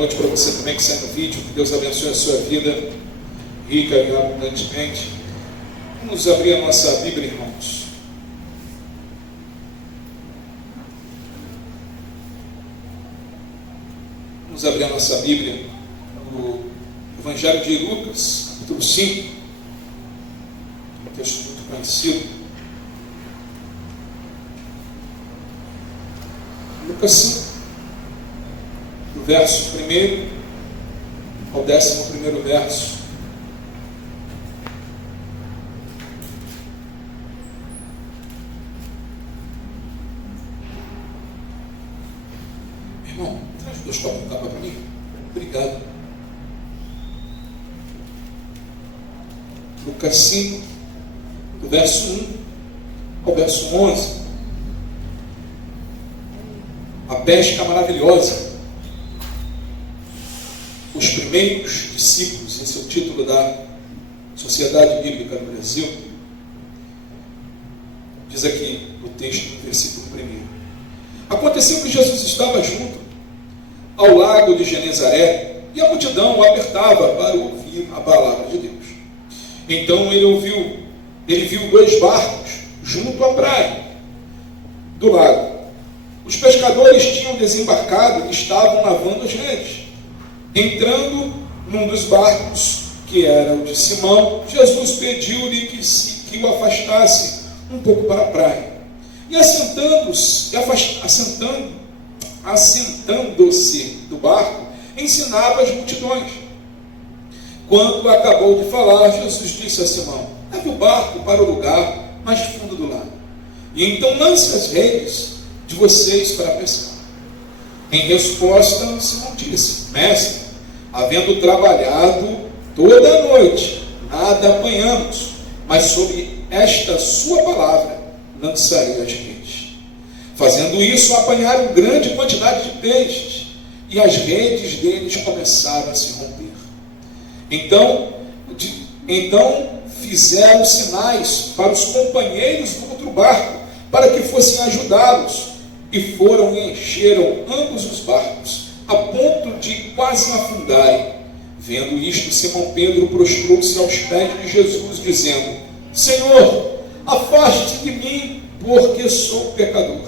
Boa noite para você também que segue no vídeo. Que Deus abençoe a sua vida rica e abundantemente. Vamos abrir a nossa Bíblia, irmãos. Vamos abrir a nossa Bíblia no Evangelho de Lucas, capítulo 5. Um texto muito conhecido. Lucas 5. Do verso 1 ao 11º verso. Irmão, traz 2 copos de capa para mim. Obrigado. Lucas 5, do verso 1 ao verso 11. A pesca maravilhosa. Os primeiros discípulos, esse é o título da Sociedade Bíblica do Brasil. Diz aqui no texto, no versículo 1. Aconteceu que Jesus estava junto ao lago de Genezaré e a multidão o apertava para ouvir a palavra de Deus. Então ele viu 2 barcos junto à praia do lago. Os pescadores tinham desembarcado e estavam lavando as redes. Entrando num dos barcos, que era o de Simão, Jesus pediu-lhe que o afastasse um pouco para a praia. E assentando-se do barco, ensinava as multidões. Quando acabou de falar, Jesus disse a Simão: leve o barco para o lugar mais fundo do lago, e então lance as redes de vocês para pescar. Em resposta, Simão disse: mestre, havendo trabalhado toda a noite, nada apanhamos, mas sob esta sua palavra lançarei as redes. Fazendo isso, apanharam grande quantidade de peixes, e as redes deles começaram a se romper. Então fizeram sinais para os companheiros do outro barco, para que fossem ajudá-los, e foram e encheram ambos os barcos, a ponto de quase afundarem. Vendo isto, Simão Pedro prostrou-se aos pés de Jesus, dizendo: Senhor, afaste de mim, porque sou pecador.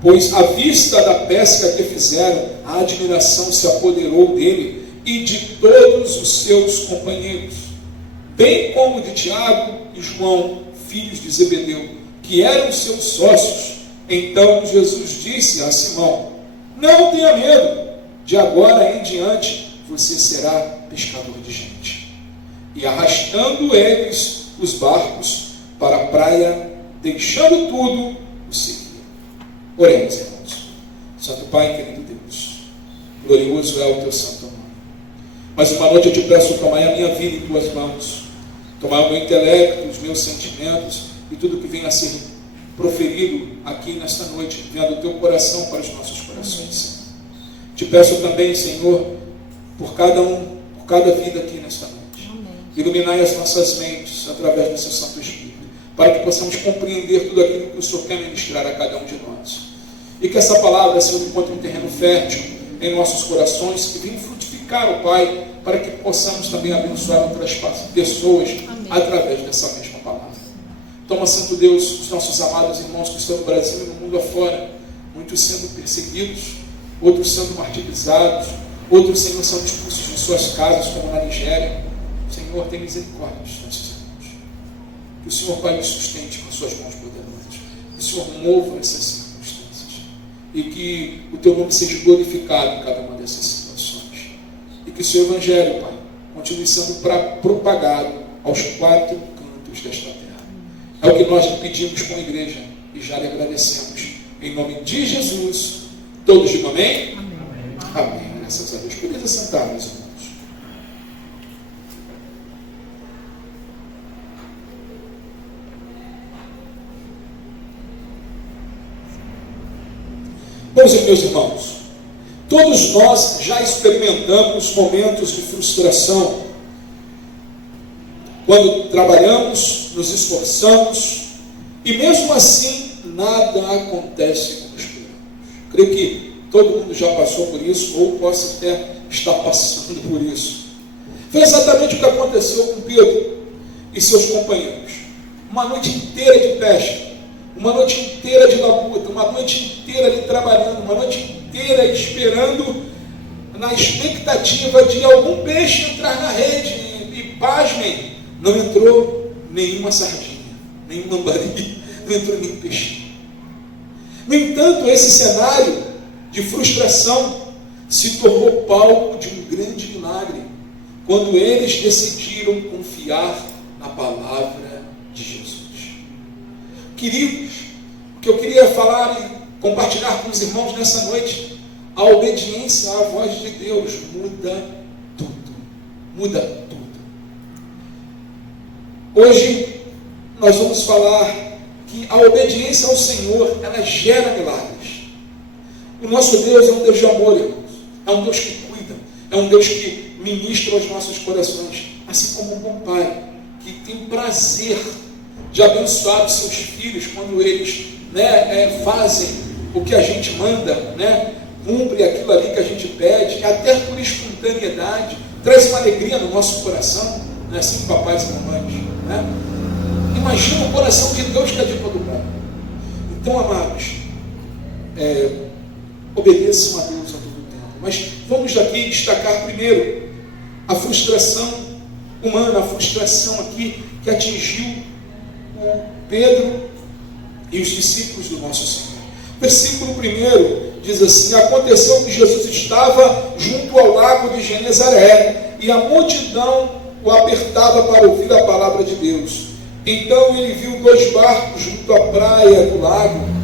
Pois à vista da pesca que fizeram, a admiração se apoderou dele e de todos os seus companheiros, bem como de Tiago e João, filhos de Zebedeu, que eram seus sócios. Então Jesus disse a Simão: não tenha medo, de agora em diante você será pescador de gente. E arrastando eles os barcos para a praia, deixando tudo, o seguiam. Oremos, irmãos. Santo Pai, querido Deus, glorioso é o teu santo nome. Mais uma noite eu te peço, tomai a minha vida em tuas mãos, tomai o meu intelecto, os meus sentimentos e tudo que venha a ser proferido aqui nesta noite, vendo o teu coração para os nossos corações, Senhor. Te peço também, Senhor, por cada vida aqui nesta noite. Amém. Iluminai as nossas mentes através do seu Santo Espírito, para que possamos compreender tudo aquilo que o Senhor quer ministrar a cada um de nós. E que essa palavra, Senhor, encontre um terreno fértil em nossos corações, que venha frutificar, ó Pai, para que possamos também abençoar outras pessoas. Amém. Através dessa mesma palavra. Toma, Santo Deus, os nossos amados irmãos que estão no Brasil e no mundo afora, muitos sendo perseguidos, outros sendo martirizados, outros, Senhor, sendo expulsos de suas casas, como na Nigéria. Senhor, tem misericórdia dos nossos irmãos. Que o Senhor, Pai, nos sustente com as suas mãos poderosas. Que o Senhor mova essas circunstâncias. E que o teu nome seja glorificado em cada uma dessas situações. E que o seu Evangelho, Pai, continue sendo propagado aos 4 cantos desta terra. É o que nós lhe pedimos como igreja e já lhe agradecemos. Em nome de Jesus, todos digam amém? Amém. Amém. Graças a Deus. Podem assentar, meus irmãos. Meus irmãos, todos nós já experimentamos momentos de frustração quando trabalhamos, nos esforçamos e mesmo assim nada acontece como esperamos. Creio que todo mundo já passou por isso, ou possa até estar passando por isso. Foi exatamente o que aconteceu com Pedro e seus companheiros. Uma noite inteira de pesca, uma noite inteira de labuta, uma noite inteira ali trabalhando, uma noite inteira esperando, na expectativa de algum peixe entrar na rede. E pasmem, não entrou nenhuma sardinha, nenhum lambari, não entrou nenhum peixe. No entanto, esse cenário de frustração se tornou palco de um grande milagre, quando eles decidiram confiar na palavra de Jesus. Queridos, o que eu queria falar e compartilhar com os irmãos nessa noite, a obediência à voz de Deus muda tudo. Muda tudo. Hoje nós vamos falar que a obediência ao Senhor, ela gera milagres. O nosso Deus é um Deus de amor, irmãos. É um Deus que cuida. É um Deus que ministra aos nossos corações. Assim como um bom pai, que tem prazer de abençoar os seus filhos quando eles fazem o que a gente manda, cumpre aquilo ali que a gente pede, até por espontaneidade, traz uma alegria no nosso coração, não é assim, papais e mamães? Imagina o coração de Deus que é de todo mundo. Então, amados, obedeçam a Deus a todo tempo. Mas vamos aqui destacar primeiro a frustração humana, a frustração aqui que atingiu o Pedro e os discípulos do nosso Senhor. Versículo 1 diz assim: aconteceu que Jesus estava junto ao lago de Genezaré, e a multidão o apertava para ouvir a palavra de Deus. Então ele viu 2 barcos junto à praia do lago.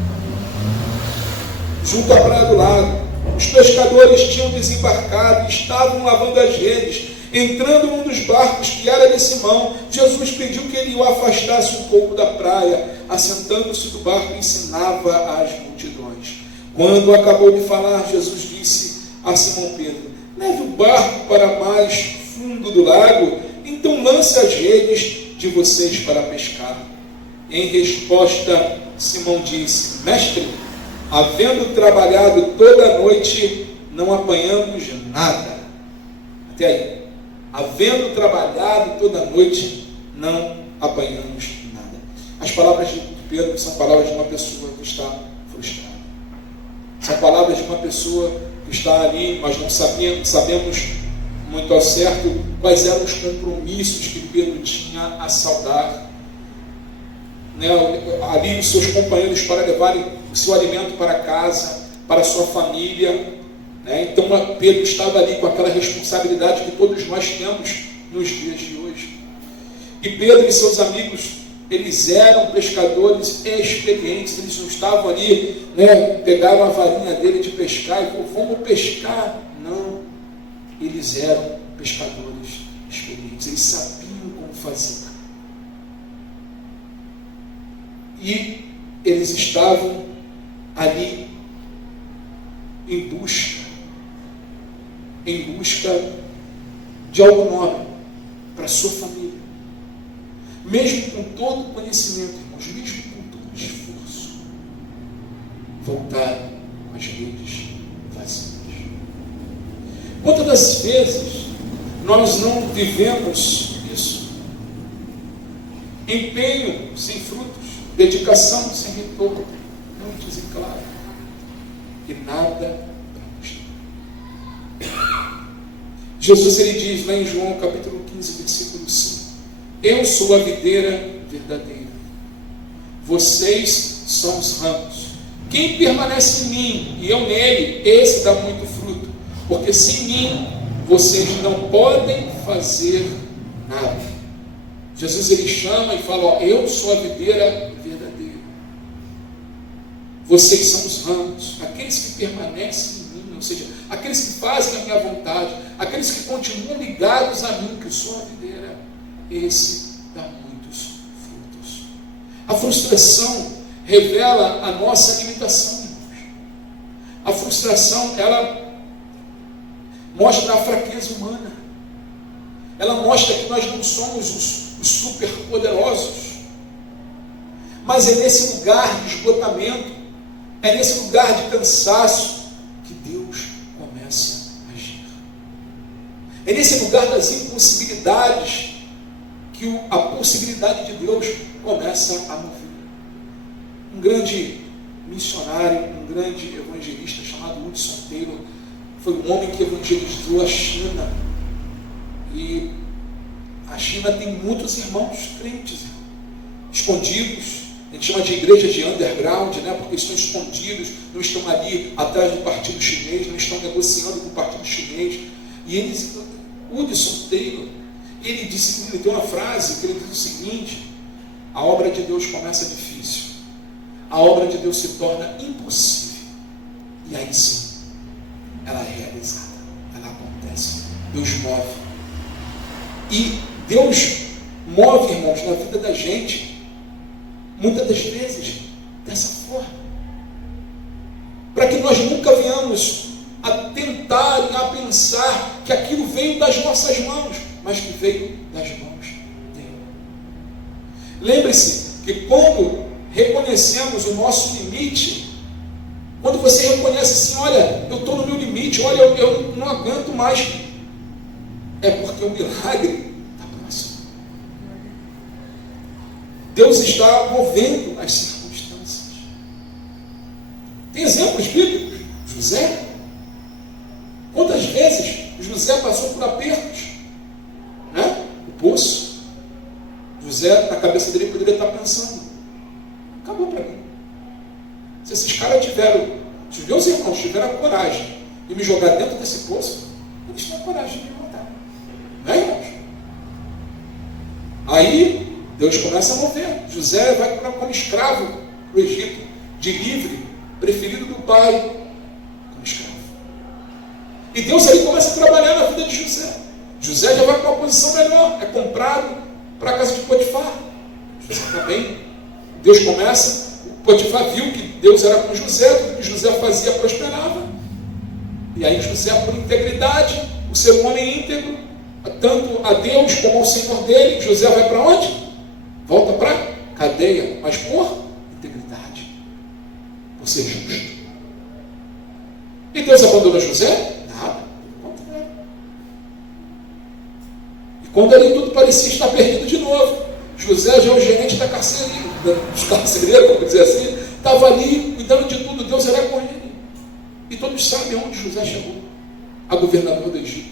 Os pescadores tinham desembarcado e estavam lavando as redes. Entrando num dos barcos, que era de Simão, Jesus pediu que ele o afastasse um pouco da praia. Assentando-se do barco, ensinava às multidões. Quando acabou de falar, Jesus disse a Simão Pedro: leve o barco para mais fundo do lago, então lance as redes de vocês para pescar. Em resposta, Simão disse: mestre, havendo trabalhado toda a noite, não apanhamos nada. Até aí. Havendo trabalhado toda a noite, não apanhamos nada. As palavras de Pedro são palavras de uma pessoa que está frustrada. São palavras de uma pessoa que está ali, nós não sabemos muito ao certo quais eram os compromissos que Pedro tinha a saldar. Ali os seus companheiros para levarem o seu alimento para casa, para a sua família. Então Pedro estava ali com aquela responsabilidade que todos nós temos nos dias de hoje. E Pedro e seus amigos, eles eram pescadores experientes, eles não estavam ali, pegaram a varinha dele de pescar e falaram: vamos pescar. Não, eles eram pescadores experientes, eles sabiam como fazer. E eles estavam ali em busca de algo nobre para a sua família. Mesmo com todo o conhecimento, irmãos, mesmo com todo o esforço, voltaram com as redes vazias. Quantas das vezes nós não vivemos isso? Empenho sem frutos, dedicação sem retorno, antes e claro, e nada. Jesus, ele diz lá em João capítulo 15, versículo 5: eu sou a videira verdadeira, vocês são os ramos. Quem permanece em mim e eu nele, esse dá muito fruto, porque sem mim vocês não podem fazer nada. Jesus, ele chama e fala: eu sou a videira verdadeira, vocês são os ramos, aqueles que permanecem em mim, ou seja, aqueles que fazem a minha vontade, aqueles que continuam ligados a mim, que eu sou a videira, esse dá muitos frutos. A frustração revela a nossa limitação, irmãos. A frustração, ela mostra a fraqueza humana. Ela mostra que nós não somos os superpoderosos. Mas é nesse lugar de esgotamento, é nesse lugar de cansaço, que É nesse lugar das impossibilidades que a possibilidade de Deus começa a mover. Um grande missionário, um grande evangelista chamado Hudson Taylor, foi um homem que evangelizou a China. E a China tem muitos irmãos crentes, escondidos. A gente chama de igreja de underground, né? Porque estão escondidos, não estão ali atrás do partido chinês, não estão negociando com o partido chinês. E eles, Hudson Taylor, ele tem uma frase que ele diz o seguinte: a obra de Deus começa difícil, a obra de Deus se torna impossível, e aí sim, ela é realizada, ela acontece, Deus move. E Deus move, irmãos, na vida da gente, muitas das vezes, dessa forma, para que nós nunca venhamos a tentar e a pensar que aquilo veio das nossas mãos, mas que veio das mãos dele. Lembre-se que quando reconhecemos o nosso limite, quando você reconhece assim, olha, eu estou no meu limite, olha, eu não aguento mais, é porque o milagre está próximo. Deus está movendo as circunstâncias. Tem exemplos bíblicos. José. Quantas vezes José passou por apertos? Né? O poço. José, na cabeça dele, poderia estar pensando: acabou para mim. Se esses caras se os meus irmãos tiveram a coragem de me jogar dentro desse poço, eles têm a coragem de me matar. Não é, irmãos? Aí, Deus começa a mover. José vai como escravo para o Egito, de livre, preferido do pai, como escravo. E Deus aí começa a trabalhar na vida de José. José já vai para uma posição melhor, é comprado para a casa de Potifar. José está bem. Deus começa, Potifar viu que Deus era com José, tudo que José fazia prosperava. E aí José, por integridade, por ser um homem íntegro, tanto a Deus como ao Senhor dele, José vai para onde? Volta para a cadeia, mas por integridade, por ser justo. E Deus abandona José? Nada, pelo contrário. E quando ali tudo parecia estar perdido de novo, José já é o gerente da carcereira, dos carcereiros, vamos dizer assim, estava ali cuidando de tudo, Deus era com ele. E todos sabem onde José chegou, a governador do Egito.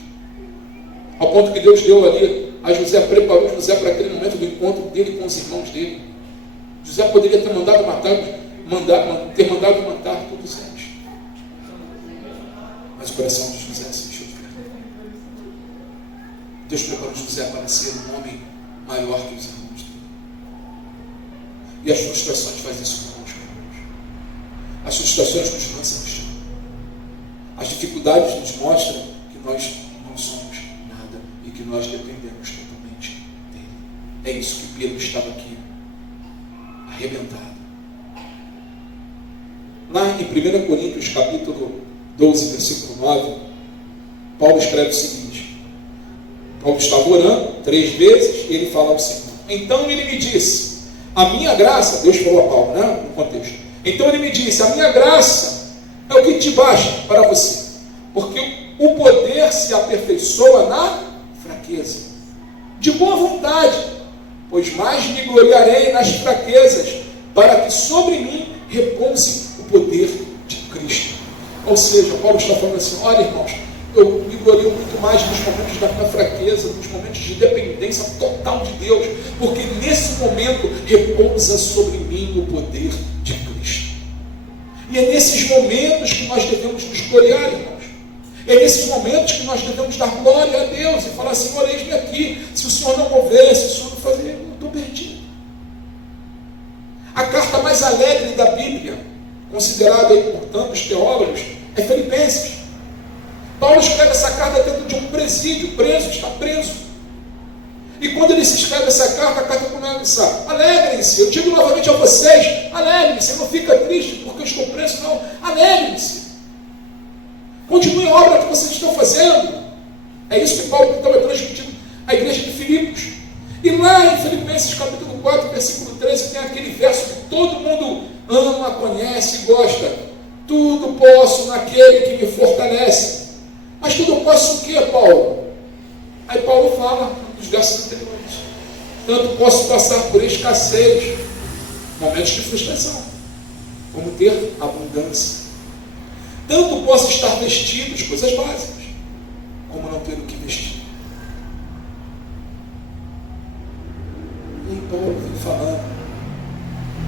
Ao ponto que Deus deu ali a José, preparou José para aquele momento do encontro dele com os irmãos dele. José poderia ter mandado matar todos eles. Mas o coração de José se encheu de perdão. Deus preparou José para ser um homem maior que os irmãos dele. E as frustrações fazem isso conosco. As frustrações nos lançam no chão. As dificuldades nos mostram que nós não somos nada e que nós dependemos totalmente dele. É isso que Pedro estava aqui, arrebentado. Lá em 1 Coríntios, capítulo 12, versículo 9, Paulo escreve o seguinte: Paulo estava orando 3 vezes e ele fala o seguinte: então ele me disse, a minha graça, Deus falou a Paulo, né, no contexto, então ele me disse, a minha graça é o que te basta para você, porque o poder se aperfeiçoa na fraqueza. De boa vontade, pois mais me gloriarei nas fraquezas, para que sobre mim repouse o poder de Cristo. Ou seja, Paulo está falando assim: olha, irmãos, eu me glorio muito mais nos momentos da minha fraqueza, nos momentos de dependência total de Deus, porque nesse momento repousa sobre mim o poder de Cristo. E é nesses momentos que nós devemos nos gloriar, irmãos. É nesses momentos que nós devemos dar glória a Deus e falar: Senhor, eis-me aqui. Se o Senhor não mover, se o Senhor não fazer, eu estou perdido. A carta mais alegre da Bíblia, considerada aí por tantos teólogos, é Filipenses. Paulo escreve essa carta dentro de um presídio, preso, está preso. E quando ele se escreve essa carta, a carta começa: alegrem-se. Eu digo novamente a vocês, alegrem-se. Não fica triste porque eu estou preso, não. Alegrem-se. Continue a obra que vocês estão fazendo. É isso que Paulo estava transmitindo à igreja de Filipos. E lá em Filipenses capítulo 4, versículo 13, tem aquele verso que todo mundo ama, conhece e gosta. Tudo posso naquele que me fortalece. Mas tudo posso o quê, Paulo? Aí Paulo fala nos versos anteriores: tanto posso passar por escassez, momentos de frustração, como ter abundância. Tanto posso estar vestido de coisas básicas, como não ter o que vestir. E aí Paulo vem falando: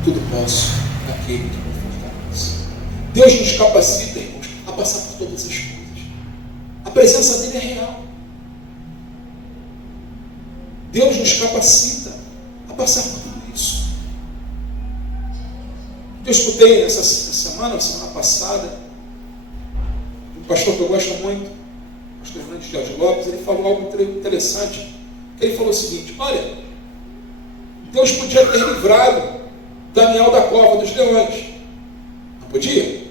tudo posso naquele que me fortalece. Deus nos capacita, irmãos, a passar por todas as coisas. A presença dele é real. Deus nos capacita a passar por tudo isso. Eu escutei essa semana passada, um pastor que eu gosto muito, o pastor Fernando Jorge Lopes, ele falou algo interessante. Ele falou o seguinte: olha, Deus podia ter livrado Daniel da cova dos leões. Não podia?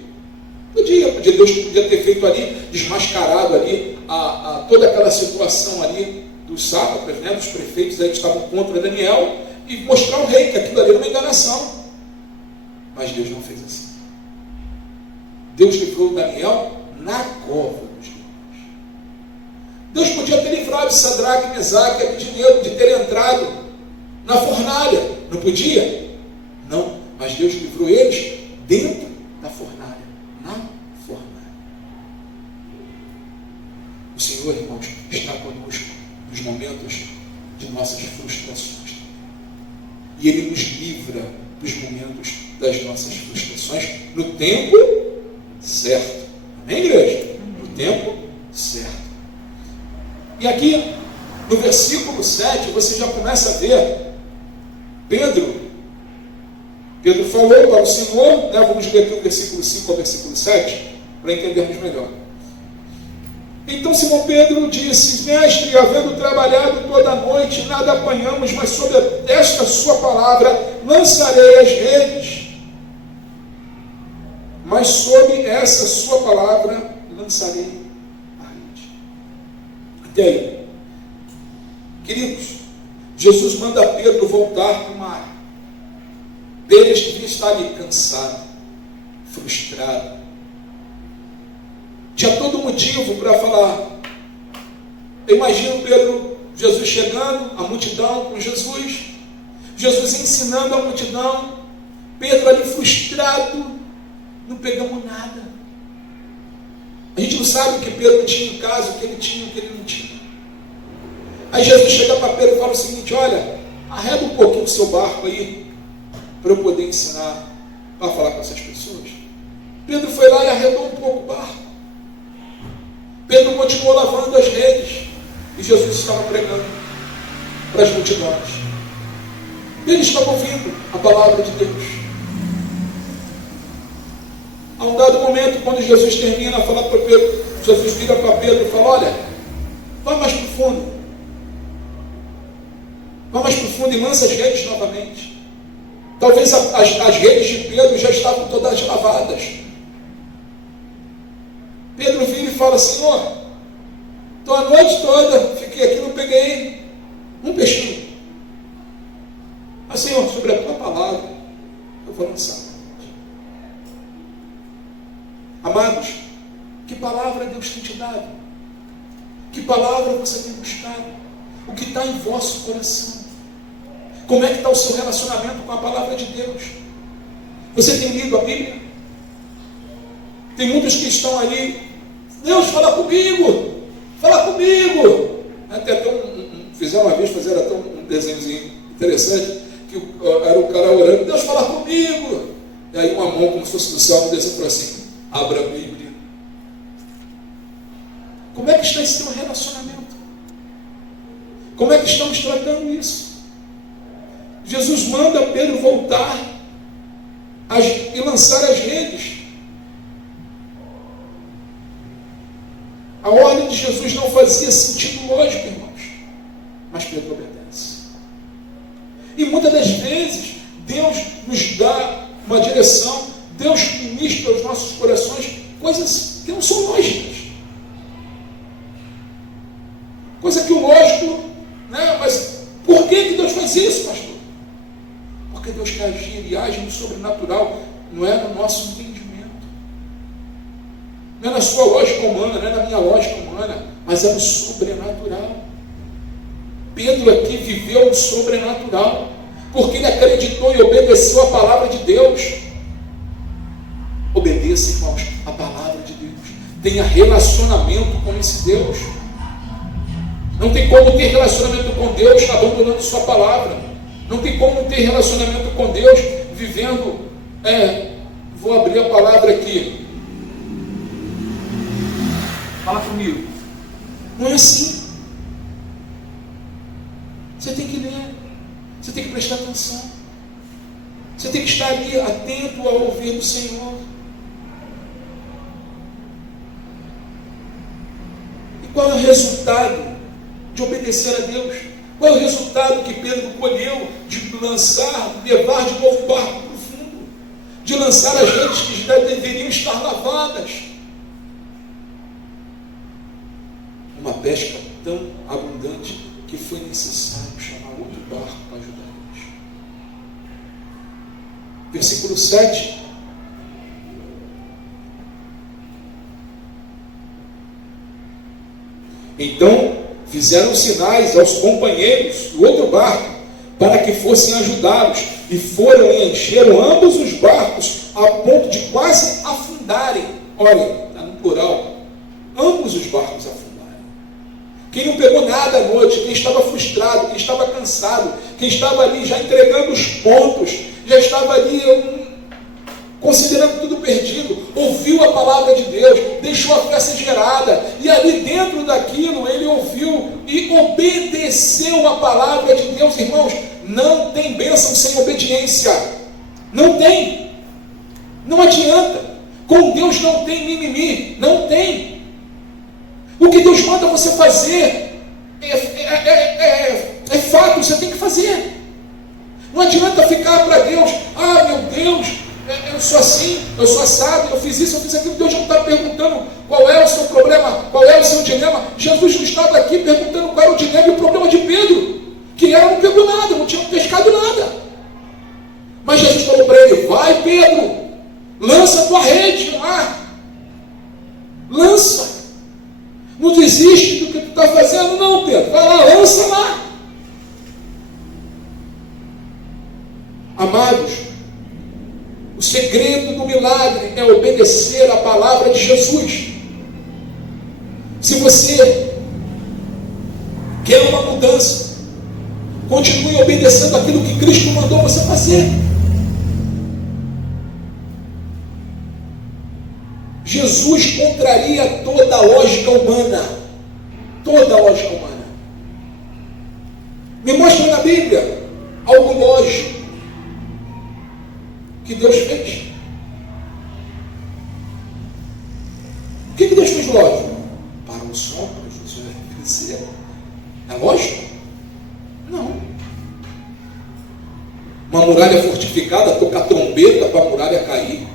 Deus podia ter feito ali, desmascarado ali toda aquela situação ali dos sátrapas, né, dos prefeitos aí que estavam contra Daniel, e mostrar ao rei que aquilo ali era uma enganação. Mas Deus não fez assim. Deus livrou Daniel na cova dos leões. Deus podia ter livrado Sadraque, Mesaque e Abednego de ter entrado na fornalha. Não podia? Não. Mas Deus livrou eles dentro da fornalha. Na fornalha. O Senhor, irmãos, está conosco nos momentos de nossas frustrações. E Ele nos livra dos momentos das nossas frustrações no tempo certo. Amém, igreja? No tempo certo. E aqui, no versículo 7, você já começa a ver Pedro falou para o Senhor, né? Vamos ler aqui o versículo 5 ao versículo 7, para entendermos melhor. Então Simão Pedro disse: mestre, havendo trabalhado toda a noite, nada apanhamos, mas sobre esta sua palavra lançarei as redes. Mas sob essa sua palavra lançarei a rede. Até aí. Queridos, Jesus manda Pedro voltar para o mar. Pedro devia estar ali cansado, frustrado. Tinha todo motivo para falar. Eu imagino Jesus chegando, a multidão com Jesus ensinando a multidão, Pedro ali frustrado, não pegamos nada. A gente não sabe o que Pedro tinha em casa, o que ele tinha, o que ele não tinha. Aí Jesus chega para Pedro e fala o seguinte: olha, arreda um pouquinho o seu barco aí, para eu poder ensinar, para falar com essas pessoas. Pedro foi lá e arredou um pouco o barco. Pedro continuou lavando as redes, e Jesus estava pregando para as multidões. Eles estavam ouvindo a palavra de Deus. A um dado momento, quando Jesus termina a falar para Pedro, Jesus vira para Pedro e fala: olha, vá mais profundo. Vá mais profundo e lança as redes novamente. Talvez as redes de Pedro já estavam todas lavadas. Pedro vira e fala: Senhor, estou a noite toda, fiquei aqui, não peguei um peixinho. Mas Senhor, sobre a tua palavra, eu vou lançar. Amados, que palavra Deus tem te dado? Que palavra você tem buscado? O que está em vosso coração? Como é que está o seu relacionamento com a palavra de Deus? Você tem lido a Bíblia? Tem muitos que estão ali: Deus, fala comigo, fala comigo. Até fizeram uma vez, fizeram até um desenhozinho interessante, que era o cara orando: Deus, fala comigo. E aí uma mão, como se fosse do céu, desceu e falou assim: abra a Bíblia. Como é que está esse teu relacionamento? Como é que estamos tratando isso? Jesus manda Pedro voltar e lançar as redes. A ordem de Jesus não fazia sentido lógico, irmãos, mas Pedro obedece. E muitas das vezes Deus nos dá uma direção, Deus ministra aos nossos corações coisas que não são lógicas. Coisa que o lógico, né? Mas por que Deus faz isso, pastor? Porque Deus quer agir e age no sobrenatural, não é no nosso entendimento. Não é na sua lógica humana, não é na minha lógica humana, mas é no sobrenatural. Pedro aqui viveu o sobrenatural, porque ele acreditou e obedeceu a palavra de Deus. Obedeça, irmãos, a palavra de Deus. Tenha relacionamento com esse Deus. Não tem como ter relacionamento com Deus abandonando sua palavra. Não tem como ter relacionamento com Deus vivendo, vou abrir a palavra aqui. Fala comigo. Não é assim. Você tem que ler. Você tem que prestar atenção. Você tem que estar ali atento ao ouvir do Senhor. E qual é o resultado de obedecer a Deus? Qual é o resultado que Pedro colheu de lançar, levar de novo o barco para o fundo? De lançar as redes que já deveriam estar lavadas? Uma pesca tão abundante que foi necessário chamar outro barco para ajudar eles. Versículo 7. Então fizeram sinais aos companheiros do outro barco para que fossem ajudá-los, e foram e encheram ambos os barcos a ponto de quase afundarem. Olha, está no plural, ambos os barcos afundaram. Quem não pegou nada à noite, quem estava frustrado, quem estava cansado, quem estava ali já entregando os pontos, já estava ali considerando tudo perdido, ouviu a palavra de Deus, deixou a festa gerada, e ali dentro daquilo ele ouviu e obedeceu a palavra de Deus. Irmãos, não tem bênção sem obediência. Não tem. Não adianta. Com Deus não tem mimimi. Não tem. O que Deus manda você fazer é fato, você tem que fazer. Não adianta ficar para Deus, meu Deus, eu sou assim, eu sou assado, eu fiz isso, eu fiz aquilo. Deus não está perguntando qual é o seu problema, qual é o seu dilema. Jesus não estava aqui perguntando qual era o dilema e o problema de Pedro, que não pegou nada, não tinha pescado nada. Mas Jesus falou para ele: vai, Pedro, lança a tua rede no mar, lança. Não desiste do que tu está fazendo, não, Pedro. Vai lá, lança lá. Amados, o segredo do milagre é obedecer a palavra de Jesus. Se você quer uma mudança, continue obedecendo aquilo que Cristo mandou você fazer. Jesus contraria toda a lógica humana. Toda a lógica humana. Me mostra na Bíblia algo lógico que Deus fez. O que Deus fez lógico? Para o sol, para Jesus. É lógico? Não. Uma muralha fortificada, tocar trombeta para a muralha cair.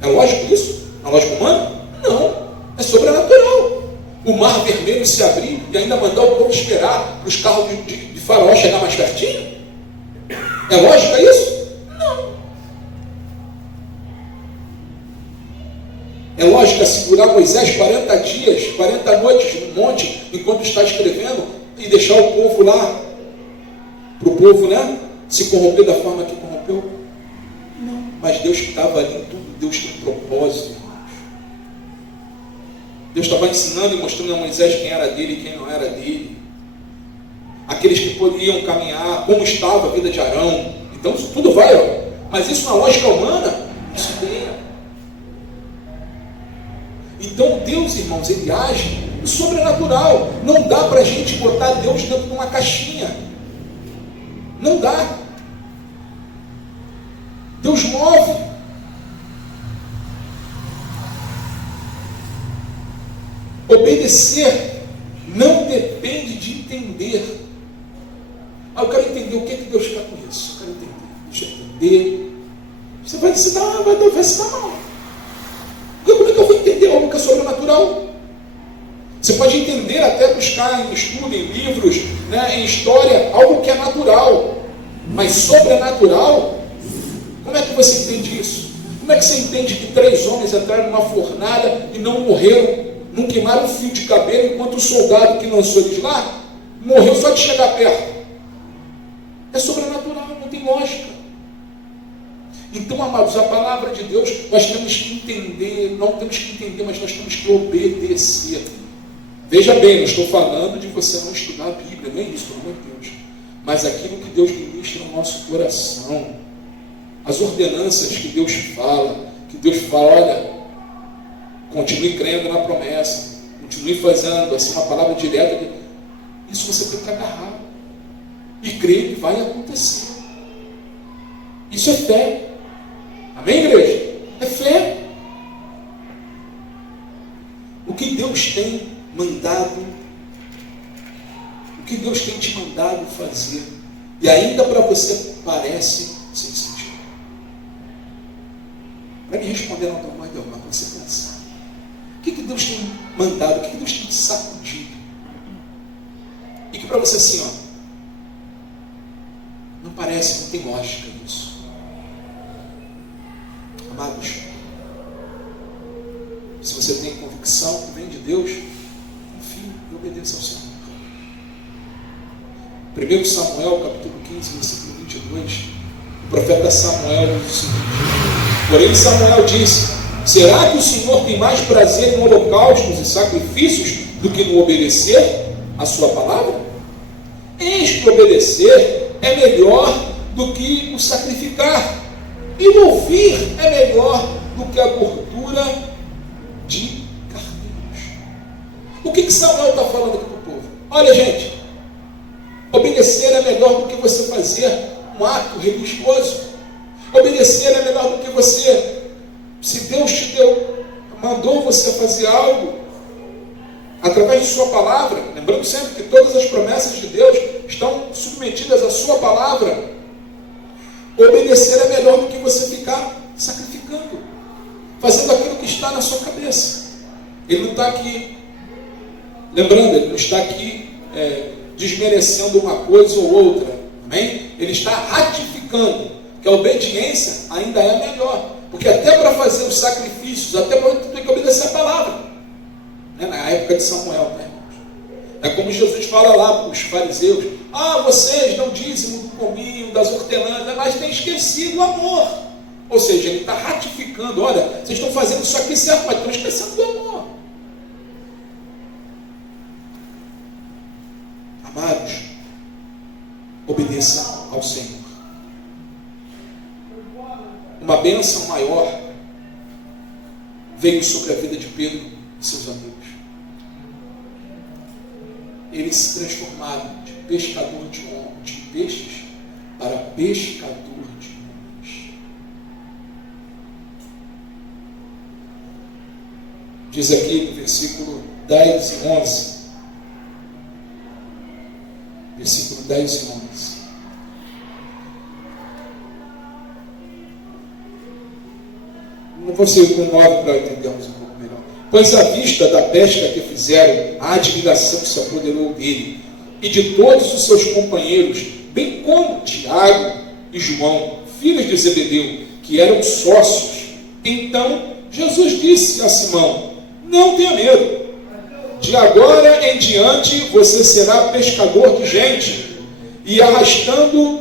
É lógico isso? A lógica humana? Não, é sobrenatural. O mar vermelho se abrir e ainda mandar o povo esperar para os carros de Faraó chegar mais pertinho? É lógica isso? Não. É lógica segurar Moisés 40 dias, 40 noites no monte, enquanto está escrevendo, e deixar o povo lá, para o povo, se corromper da forma que corrompeu? Não. Mas Deus que estava ali em tudo, Deus tem propósito. Deus estava ensinando e mostrando a Moisés quem era dele e quem não era dele. Aqueles que podiam caminhar, como estava a vida de Arão. Então isso tudo vai, mas isso na lógica humana, isso tem. Então Deus, irmãos, ele age no sobrenatural. Não dá para a gente botar Deus dentro de uma caixinha. Não dá. Deus move. Obedecer não depende de entender. Eu quero entender o que Deus quer com isso. Eu quero entender. Deixa eu entender. Você vai ensinar, vai ensinar mal. Como é que eu vou entender algo que é sobrenatural? Você pode entender, até buscar em estudo, em livros, em história, algo que é natural. Mas sobrenatural, como é que você entende isso? Como é que você entende que 3 homens entraram numa fornalha e não morreram? Não queimaram um fio de cabelo enquanto o soldado que lançou eles lá morreu só de chegar perto. É sobrenatural, não tem lógica. Então, amados, a palavra de Deus, nós temos que entender, não temos que entender, mas nós temos que obedecer. Veja bem, não estou falando de você não estudar a Bíblia, não é isso, pelo amor de Deus. Mas aquilo que Deus ministra no nosso coração, as ordenanças que Deus fala, olha, continue crendo na promessa, continue fazendo, assim, uma palavra direta, isso você tem que agarrar e crer que vai acontecer. Isso é fé. Amém, igreja? É fé. O que Deus tem mandado, o que Deus tem te mandado fazer, e ainda para você parece sem sentido. Para me responder, não, mas você pensa. O que Deus tem mandado, o que Deus tem te sacudido? E que para você assim, ó, não parece, não tem lógica isso. Amados, se você tem convicção que vem de Deus, confie e obedeça ao Senhor. 1 Samuel, capítulo 15, versículo 22, o profeta Samuel diz o seguinte: porém Samuel disse, será que o Senhor tem mais prazer em holocaustos e sacrifícios do que no obedecer a sua palavra? Eis que obedecer é melhor do que o sacrificar, e o ouvir é melhor do que a gordura de carneiros. O que Samuel está falando aqui para o povo? Olha, gente, obedecer é melhor do que você fazer um ato religioso. Obedecer é melhor do que você, se Deus te mandou você fazer algo através de sua palavra, lembrando sempre que todas as promessas de Deus estão submetidas à sua palavra. Obedecer é melhor do que você ficar sacrificando, fazendo aquilo que está na sua cabeça. Ele não está aqui, lembrando, ele não está aqui desmerecendo uma coisa ou outra, amém? Ele está ratificando que a obediência ainda é melhor, porque até para fazer os sacrifícios, até para tu tem que obedecer a palavra, né? Na época de Samuel, né? É como Jesus fala lá para os fariseus: vocês não dízimo do cominho, das hortelãs, mas têm esquecido o amor. Ou seja, ele está ratificando: olha, vocês estão fazendo isso aqui certo, mas estão esquecendo do amor. Amados, obedeça ao Senhor. Uma bênção maior veio sobre a vida de Pedro e seus amigos. Eles se transformaram de pescador de peixes para pescador de homens. Diz aqui no versículo 10 e 11. Versículo 10 e 11. Não vou seguir com 9 para entendermos um pouco melhor. Pois à vista da pesca que fizeram, a admiração se apoderou dele e de todos os seus companheiros, bem como Tiago e João, filhos de Zebedeu, que eram sócios. Então Jesus disse a Simão: não tenha medo, de agora em diante você será pescador de gente. E arrastando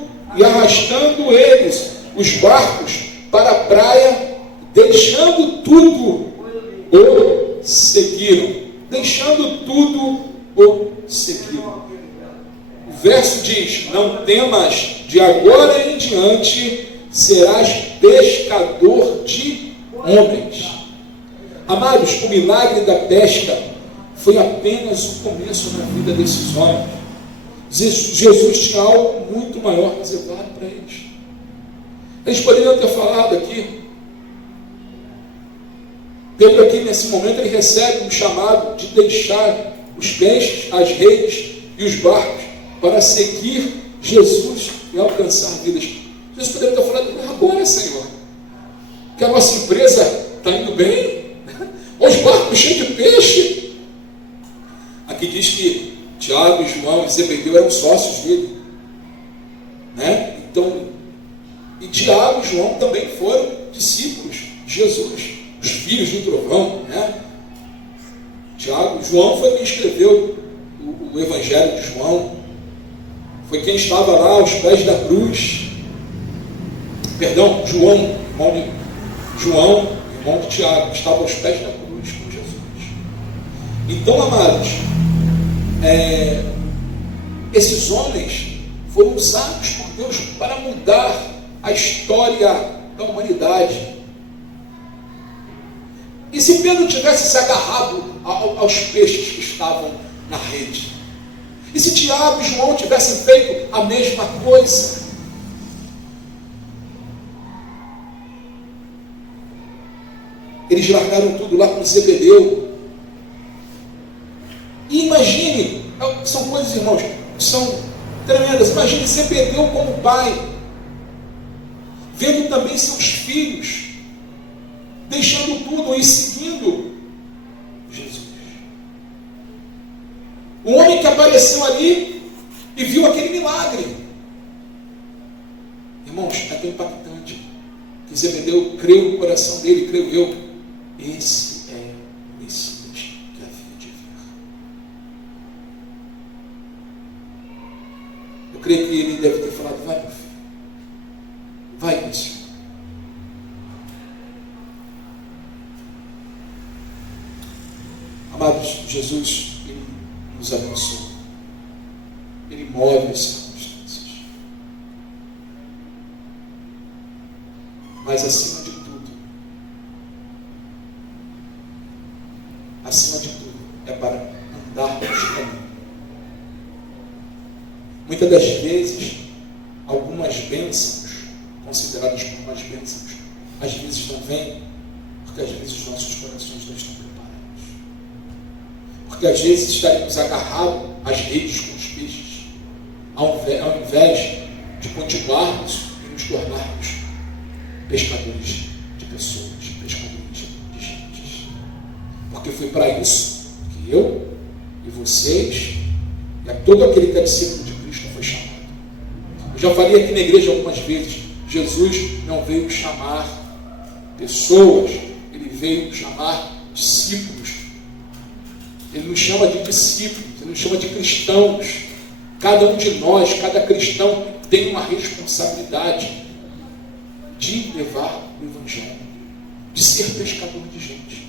eles os barcos para a praia, deixando tudo, o seguiram. Deixando tudo, o seguiram. O verso diz: não temas, de agora em diante serás pescador de homens. Amados, o milagre da pesca foi apenas o começo na vida desses homens. Jesus tinha algo muito maior reservado para eles. Eles poderiam ter falado aqui. Pedro aqui nesse momento ele recebe um chamado de deixar os peixes, as redes e os barcos para seguir Jesus e alcançar vidas. Jesus poderia ter falado: agora, Senhor, que a nossa empresa está indo bem, os barcos cheios de peixe. Aqui diz que Tiago, João e Zebedeu eram sócios dele, né? Então, e Tiago e João também foram discípulos de Jesus, os filhos do trovão, né? Tiago, João foi quem escreveu o Evangelho de João, foi quem estava lá aos pés da cruz. Perdão, João, irmão de Tiago, estava aos pés da cruz com Jesus. Então, amados, esses homens foram usados por Deus para mudar a história da humanidade. E se Pedro tivesse se agarrado aos peixes que estavam na rede? E se Tiago e João tivessem feito a mesma coisa? Eles largaram tudo lá com Zebedeu. E imagine, são coisas, irmãos, que são tremendas. Imagine Zebedeu como pai, vendo também seus filhos, deixando tudo e seguindo Jesus. O homem que apareceu ali e viu aquele milagre. Irmãos, é tão impactante que Zebedeu creu no coração dele, creio eu. Esse é o Messias que havia de vir. Eu creio que ele deve ter falado: vai, meu filho, vai, meu Senhor. Amados, Jesus, ele nos abençoa. Ele move as circunstâncias. Mas acima de tudo, é para andarmos com Ele. Muitas das vezes, algumas bênçãos, consideradas como umas bênçãos, às vezes não vêm, porque às vezes os nossos corações não estão preparados. Porque às vezes estaremos agarrados às redes com os peixes, ao invés de continuarmos e nos tornarmos pescadores de pessoas, pescadores de gente. Porque foi para isso que eu e vocês e a todo aquele que é discípulo de Cristo foi chamado. Eu já falei aqui na igreja algumas vezes: Jesus não veio chamar pessoas, ele veio chamar discípulos. Ele nos chama de discípulos, ele nos chama de cristãos. Cada um de nós, cada cristão, tem uma responsabilidade de levar o Evangelho, de ser pescador de gente.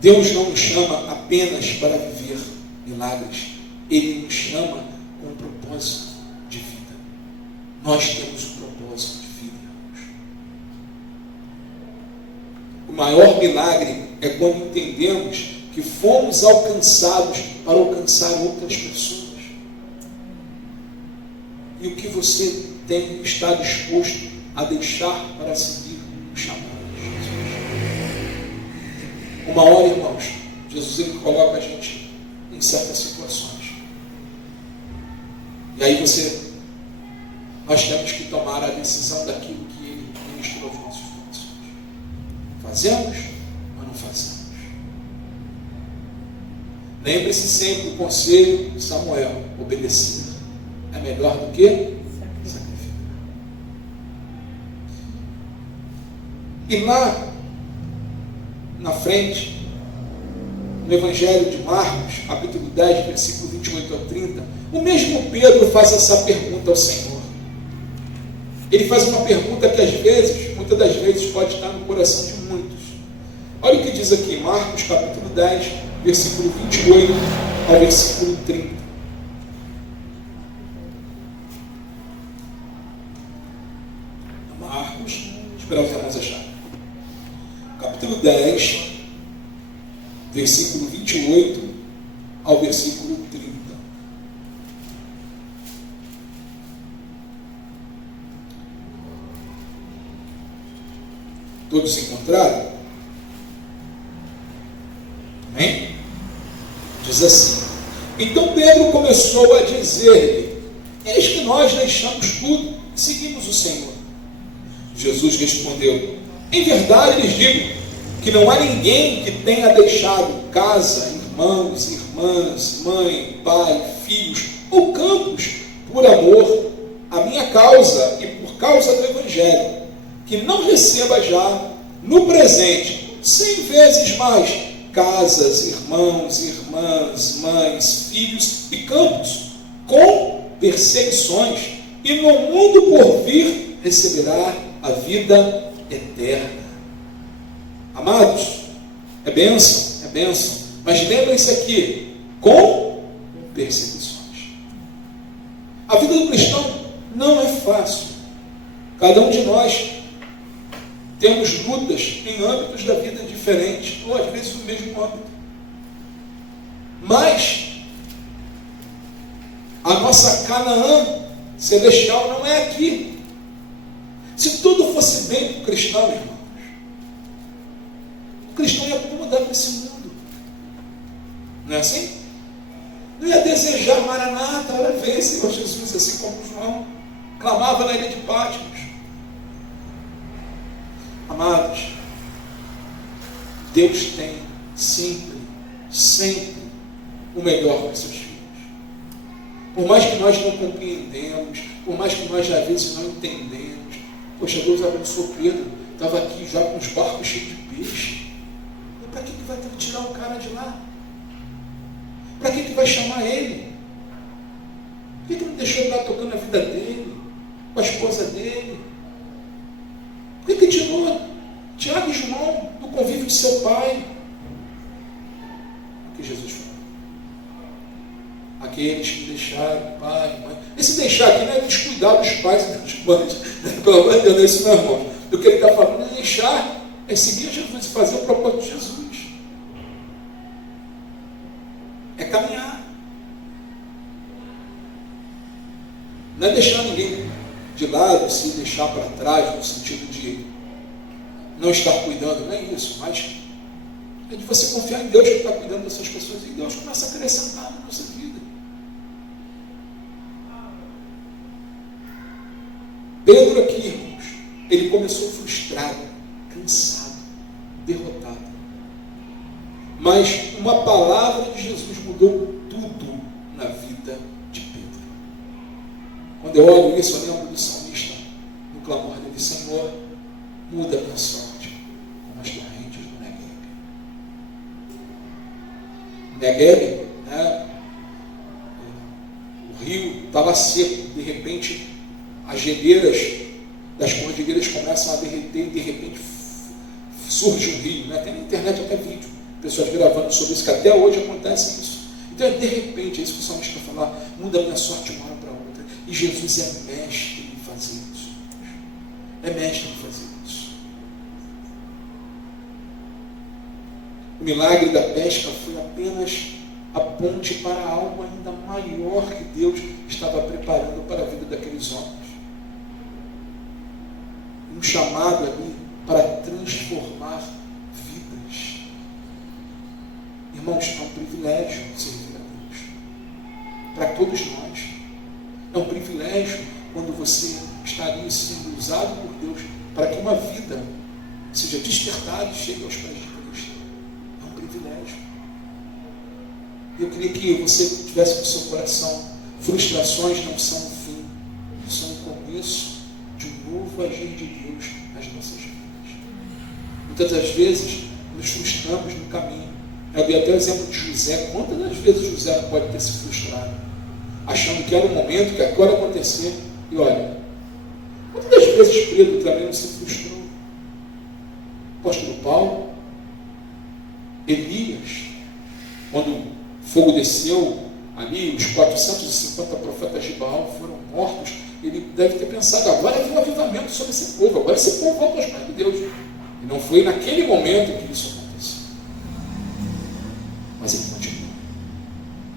Deus não nos chama apenas para viver milagres. Ele nos chama com um propósito de vida. Nós temos um propósito de vida, irmãos. O maior milagre é quando entendemos que fomos alcançados para alcançar outras pessoas. E o que você está disposto a deixar para seguir o chamado de Jesus? Uma hora, irmãos, Jesus ele coloca a gente em certas situações. E aí nós temos que tomar a decisão daquilo que ele ministrou aos nossos corações. Fazemos ou não fazemos? Lembre-se sempre do conselho de Samuel: obedecer é melhor do que sacrificar. E lá na frente, no Evangelho de Marcos, capítulo 10, versículo 28 a 30, o mesmo Pedro faz essa pergunta ao Senhor. Ele faz uma pergunta que muitas das vezes pode estar no coração de muitos. Olha o que diz aqui, Marcos capítulo 10, versículo 28 ao versículo 30. Marcos, esperar os irmãos acharem. Capítulo 10, versículo 28 ao versículo 30. Todos se encontraram? Amém? Diz assim: então Pedro começou a dizer-lhe: eis que nós deixamos tudo e seguimos o Senhor. Jesus respondeu: em verdade lhes digo que não há ninguém que tenha deixado casa, irmãos, irmãs, mãe, pai, filhos ou campos por amor à minha causa e por causa do Evangelho, que não receba já no presente, 100 vezes mais, casas, irmãos, irmãs, mães, filhos e campos, com perseguições, e no mundo por vir receberá a vida eterna. Amados, é bênção, mas lembrem-se aqui, com perseguições. A vida do cristão não é fácil. Cada um de nós temos lutas em âmbitos da vida diferentes, ou às vezes no mesmo âmbito. Mas a nossa Canaã celestial não é aqui. Se tudo fosse bem para o cristão, irmãos, o cristão ia mudar para esse mundo. Não é assim? Não ia desejar Maranata, ora vem, Senhor Jesus, assim como João clamava na ilha de Patmos. Amados, Deus tem sempre o melhor para os seus filhos. Por mais que nós não compreendemos, por mais que nós às vezes não entendemos. Poxa, Deus abençoou Pedro, estava aqui já com os barcos cheios de peixe. E para que vai ter que tirar o cara de lá? Para que vai chamar ele? Por que não deixou ele lá tocando a vida dele, com a esposa dele? Por que tirou Tiago e João do convívio de seu pai? O que Jesus falou? Aqueles que deixaram pai, mãe. Esse deixar aqui não é descuidar dos pais e dos mães. Pelo amor de Deus, isso não é, irmão. O que ele está falando é deixar, é seguir Jesus e fazer o propósito de Jesus. É caminhar. Não é deixar ninguém de lado, se deixar para trás, no sentido de não estar cuidando, não é isso, mas é de você confiar em Deus que está cuidando dessas pessoas, e Deus começa a acrescentar na nossa vida. Pedro aqui, irmãos, ele começou frustrado, cansado, derrotado. Mas uma palavra de Jesus mudou tudo na vida de Pedro. Quando eu olho isso, eu lembro do salmista, no clamor dele: Senhor, muda a minha sorte, como as torrentes do Negueb. Negueb, né? O rio estava seco, de repente as geleiras das cordilheiras começam a derreter e de repente surge um rio, né? Tem na internet até vídeo, pessoas gravando sobre isso, que até hoje acontece isso. Então de repente, é isso que o salmista vai falar: muda a minha sorte de uma hora para outra. E Jesus é mestre em fazer isso. É mestre em fazer isso. O milagre da pesca foi apenas a ponte para algo ainda maior que Deus estava preparando para a vida daqueles homens. Um chamado ali para transformar vidas. Irmãos, é um privilégio servir a Deus. Para todos nós. É um privilégio quando você está ali sendo usado por Deus para que uma vida seja despertada e chegue aos pés de Cristo. É um privilégio. Eu queria que você tivesse no seu coração: frustrações não são o fim, são o começo de um novo agir de Deus nas nossas vidas. Muitas das vezes nos frustramos no caminho. Eu dei até o exemplo de José. Quantas das vezes José não pode ter se frustrado, achando que era o momento, que agora acontecer? E olha, quantas das vezes Pedro também não se frustrou? O apóstolo Paulo, Elias, quando o fogo desceu ali, os 450 profetas de Baal foram mortos, ele deve ter pensado: agora vem um avivamento sobre esse povo, agora esse povo volta aos pés de Deus. E não foi naquele momento que isso aconteceu. Mas ele continuou.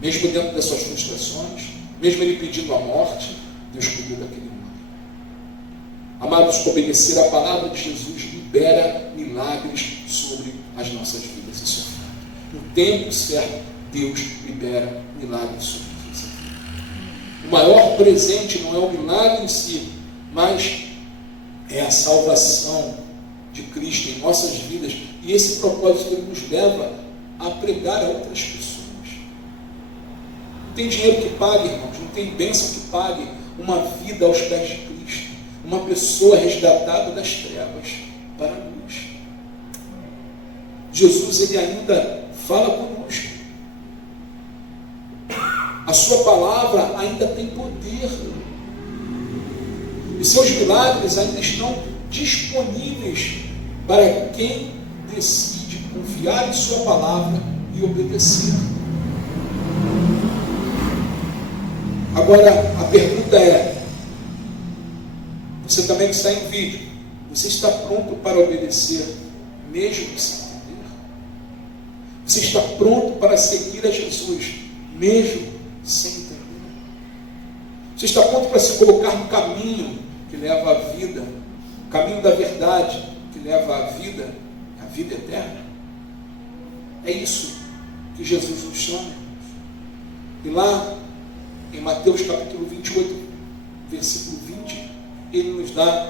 Mesmo dentro das suas frustrações, mesmo ele pedindo a morte, Deus cuidou daquele homem. Amados, obedecer a palavra de Jesus libera milagres sobre as nossas vidas. Isso é fato. No tempo certo, Deus libera milagres sobre a nossa vida. O maior presente não é o milagre em si, mas é a salvação de Cristo em nossas vidas, e esse propósito que Ele nos leva a pregar a outras pessoas. Não tem dinheiro que pague, irmãos, não tem bênção que pague uma vida aos pés de Cristo, uma pessoa resgatada das trevas para a luz. Jesus, ele ainda fala conosco. A sua palavra ainda tem poder. E seus milagres ainda estão disponíveis para quem decide confiar em sua palavra e obedecer. Agora, a pergunta é: você também que está em vídeo, você está pronto para obedecer, mesmo sem entender? Você está pronto para seguir a Jesus, mesmo sem entender? Você está pronto para se colocar no caminho que leva à vida, o caminho da verdade que leva à vida eterna? É isso que Jesus nos chama. E lá em Mateus capítulo 28, versículo 20, ele nos dá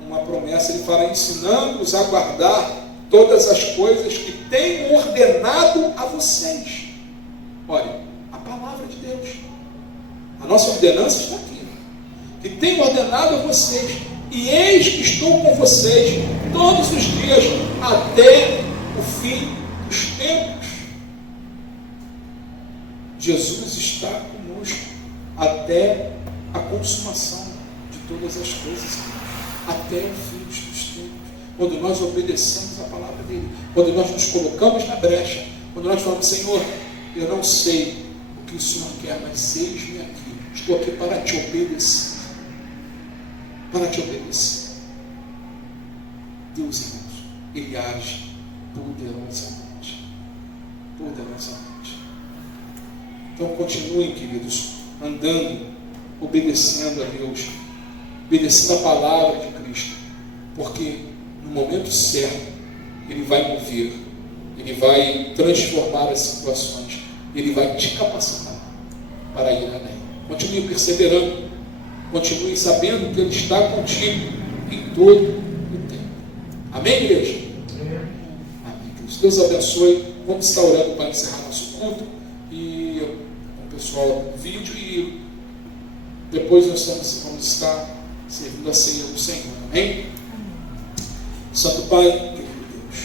uma promessa. Ele fala: ensinando-os a guardar todas as coisas que tenho ordenado a vocês. Olha, a palavra de Deus, a nossa ordenança está aqui, que tenho ordenado a vocês, e eis que estou com vocês todos os dias até o fim dos tempos. Jesus está conosco até a consumação de todas as coisas, até o fim dos tempos, quando nós obedecemos a palavra dele, quando nós nos colocamos na brecha, quando nós falamos: Senhor, eu não sei o que o Senhor quer, mas eis-me aqui, estou aqui para te obedecer, para te obedecer. Deus, irmãos, ele age poderosamente, poderosamente. Então continuem, queridos, andando, obedecendo a Deus, obedecendo a palavra de Cristo, porque no momento certo ele vai mover, ele vai transformar as situações, ele vai te capacitar para ir além. Continue perseverando, continue sabendo que ele está contigo em todo o tempo. Amém, igreja? Amém, queridos. Deus abençoe. Vamos estar orando para encerrar nosso culto, e o pessoal do vídeo, e depois nós vamos estar servindo a ceia do Senhor. Amém? Santo Pai, querido Deus,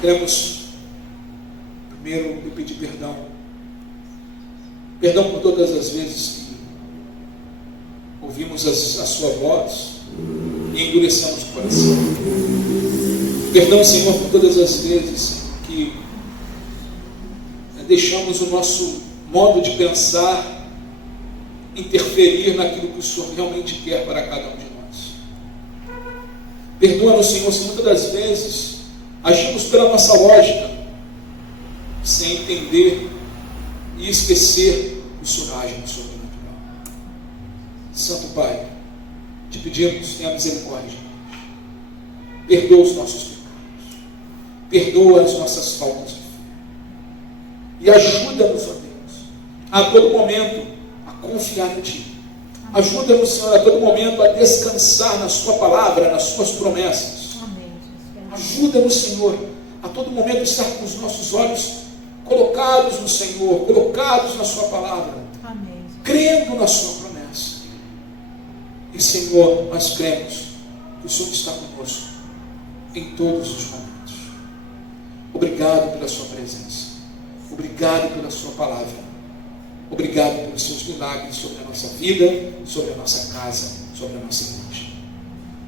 queremos primeiro lhe pedir perdão por todas as vezes que ouvimos a sua voz e endurecemos o coração. Perdão, Senhor, por todas as vezes que deixamos o nosso modo de pensar interferir naquilo que o Senhor realmente quer para cada um de nós. Perdoa-nos, Senhor, se muitas das vezes agimos pela nossa lógica, sem entender e esquecer que o Senhor age no sobrenatural. Santo Pai, te pedimos, tenha misericórdia, perdoa os nossos pecados, perdoa as nossas faltas de fé, e ajuda-nos, ó Deus, a todo momento a confiar em Ti. Ajuda-nos, Senhor, a todo momento a descansar na Sua palavra, nas Suas promessas. Ajuda-nos, Senhor, a todo momento estar com os nossos olhos colocados no Senhor, colocados na Sua palavra, crendo na Sua promessa. E, Senhor, nós cremos que o Senhor está conosco em todos os momentos. Obrigado pela Sua presença. Obrigado pela Sua palavra. Obrigado pelos Seus milagres sobre a nossa vida, sobre a nossa casa, sobre a nossa igreja.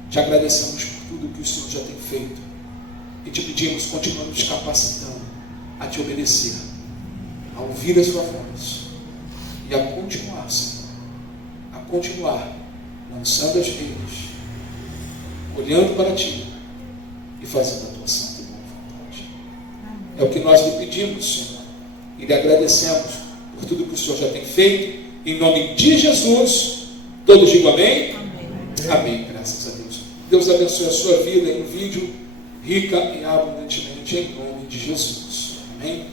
Te agradecemos por tudo que o Senhor já tem feito e te pedimos, continua nos capacitando a te obedecer, a ouvir a Sua voz e a continuar, Senhor, a continuar lançando as redes, olhando para Ti e fazendo a Tua santa e boa vontade. É o que nós lhe pedimos, Senhor, e lhe agradecemos por tudo que o Senhor já tem feito, em nome de Jesus. Todos digam amém? Amém. Amém, graças a Deus. Deus abençoe a sua vida em vídeo, rica e abundantemente, em nome de Jesus. Amém.